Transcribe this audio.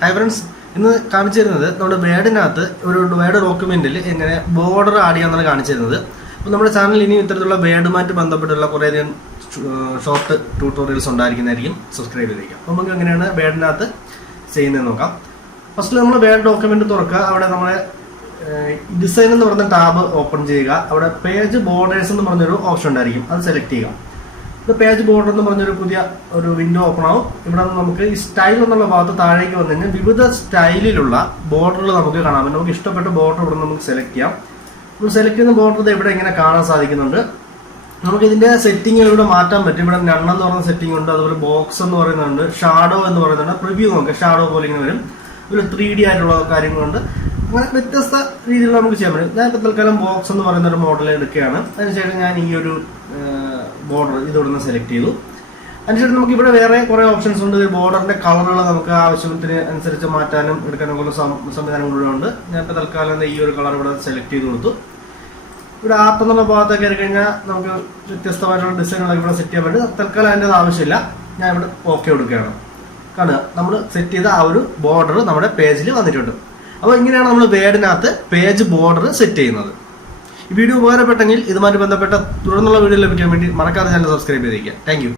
Hi friends, ഇന്ന് കാണിച്ചു തരുന്നത് നമ്മുടെ വേർഡിനകത്ത് ഒരു വേർഡ് ഡോക്യുമെന്റിൽ എങ്ങനെ ബോർഡർ ആഡ് ചെയ്യാന്നാണ് കാണിച്ചു തരുന്നത്. അപ്പോൾ നമ്മുടെ ചാനലിൽ ഇനി ഇത്തരത്തിലുള്ള വേർഡുമായിട്ട് ബന്ധപ്പെട്ടുള്ള കുറേയധികം ഷോർട്ട് ട്യൂട്ടോറിയൽസ് ഉണ്ടായിരിക്കുന്നതായിരിക്കും. സബ്സ്ക്രൈബ് ചെയ്തേക്കാം. അപ്പോൾ നമുക്ക് എങ്ങനെയാണ് വേർഡിനകത്ത് ചെയ്യുന്നതെന്ന് നോക്കാം. ഫസ്റ്റ് നമ്മൾ വേർഡ് ഡോക്യുമെന്റ് തുറക്കുക. അവിടെ നമ്മളെ ഡിസൈൻ എന്ന് പറയുന്ന ടാബ് ഓപ്പൺ ചെയ്യുക. അവിടെ പേജ് ബോർഡേഴ്സ് എന്ന് പറഞ്ഞൊരു ഓപ്ഷൻ ഉണ്ടായിരിക്കും, അത് സെലക്ട് ചെയ്യുക. പേജ് ബോർഡർ എന്ന് പറഞ്ഞൊരു പുതിയ ഒരു വിൻഡോ ഓപ്പൺ ആവും. ഇവിടെ നമുക്ക് ഈ സ്റ്റൈൽ എന്നുള്ള ഭാഗത്ത് താഴേക്ക് വന്നു കഴിഞ്ഞാൽ വിവിധ സ്റ്റൈലിലുള്ള ബോർഡറുകൾ നമുക്ക് കാണാം. നമുക്ക് ഇഷ്ടപ്പെട്ട ബോർഡർ ഇവിടെ നമുക്ക് സെലക്ട് ചെയ്യാം. നമ്മൾ സെലക്ട് ചെയ്യുന്ന ബോർഡർ ഇവിടെ ഇങ്ങനെ കാണാൻ സാധിക്കുന്നുണ്ട്. നമുക്ക് ഇതിന്റെ സെറ്റിങ്ങുകളിലൂടെ മാറ്റാൻ പറ്റും. ഇവിടെ നൺ എന്ന് പറയുന്ന സെറ്റിംഗ് ഉണ്ട്, അതുപോലെ ബോക്സ് എന്ന് പറയുന്നുണ്ട്, ഷാഡോ എന്ന് പറയുന്നുണ്ട്. പ്രിവ്യൂ നോക്കാം, ഷാഡോ പോലെ ഇങ്ങനെ വരും. ഒരു 3D ആയിട്ടുള്ള കാര്യങ്ങളുണ്ട്. അങ്ങനെ വ്യത്യസ്ത രീതിയിൽ നമുക്ക് ചെയ്യാൻ പറ്റും. ഞാൻ ഇപ്പോൾ തൽക്കാലം ബോക്സ് എന്ന് പറയുന്ന ഒരു മോഡൽ എടുക്കുകയാണ്. അതിനുശേഷം ഞാൻ ഈ ഒരു ബോർഡർ ഇതിവിടെ നിന്ന് സെലക്ട് ചെയ്തു. അതിനുശേഷം നമുക്ക് ഇവിടെ വേറെ കുറെ ഓപ്ഷൻസ് ഉണ്ട്. ബോർഡറിന്റെ കളറുകൾ നമുക്ക് ആവശ്യത്തിന് അനുസരിച്ച് മാറ്റാനും എടുക്കാനും ഉള്ള സംവിധാനങ്ങളിവിടെ ഉണ്ട്. ഞാൻ ഇപ്പോൾ തൽക്കാലം ഈ ഒരു കളർ ഇവിടെ സെലക്ട് ചെയ്ത് കൊടുത്തു. ഇവിടെ ആർട്ട് എന്നുള്ള ഭാഗത്തൊക്കെ കയറി കഴിഞ്ഞാൽ നമുക്ക് വ്യത്യസ്തമായിട്ടുള്ള ഡിസൈനുകളൊക്കെ ഇവിടെ സെറ്റ് ചെയ്യാൻ പറ്റും. തൽക്കാലം അതിൻ്റെ ആവശ്യമില്ല. ഞാൻ ഇവിടെ ഓക്കെ കൊടുക്കുകയാണ്. കാണുക, നമ്മൾ സെറ്റ് ചെയ്ത ആ ഒരു ബോർഡർ നമ്മുടെ പേജിൽ വന്നിട്ടുണ്ട്. അപ്പോൾ ഇങ്ങനെയാണ് നമ്മൾ വേർഡിനകത്ത് പേജ് ബോർഡർ സെറ്റ് ചെയ്യുന്നത്. ഈ വീഡിയോ ഉപകാരപ്പെട്ടെങ്കിൽ ഇതുമായിട്ട് ബന്ധപ്പെട്ട തുടർന്നുള്ള വീഡിയോ ലഭിക്കാൻ വേണ്ടി മറക്കാതെ ചാനൽ സബ്സ്ക്രൈബ് ചെയ്തേക്കുക. Thank you.